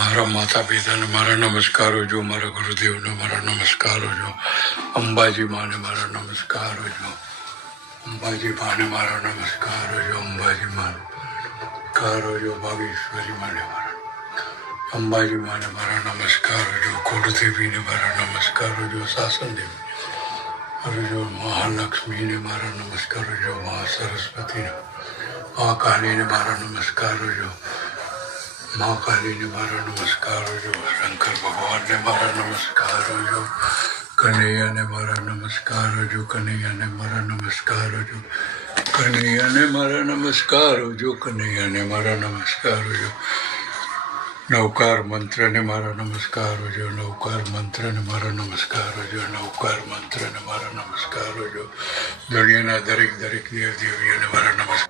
મારા માતા પિતાને મારા નમસ્કારો જો, મારા ગુરુદેવને મારા નમસ્કારો જો, અંબાજી માને મારા નમસ્કારો જો, અંબાજી માને મારા નમસ્કારો જો, અંબાજી માને નમસ્કારો જો, ભાગેશ્વરી માને મારા અંબાજી માને મારા નમસ્કારો જો, કુળદેવીને મારા નમસ્કારો જો, સાસનદેવી જો, મહાલક્ષ્મીને મારા નમસ્કારો જો, મહા સરસ્વતીને મહાકાલીને મારા નમસ્કારો જો, મહાકાલીને મારા નમસ્કારો જો, શંકર ભગવાનને મારા નમસ્કારો જો, કનૈયાને મારા નમસ્કારો જો, કનૈયાને મારા નમસ્કારો જો, કનૈયાને મારા નમસ્કારો જો, કનૈયાને મારા નમસ્કારો જો, નવકાર મંત્રને મારા નમસ્કારો જો, નવકાર મંત્રને મારા નમસ્કારો જો, નવકાર મંત્રને મારા નમસ્કારો જો, દુનિયાના દરેક દેવ દેવીઓને મારા નમસ્કાર.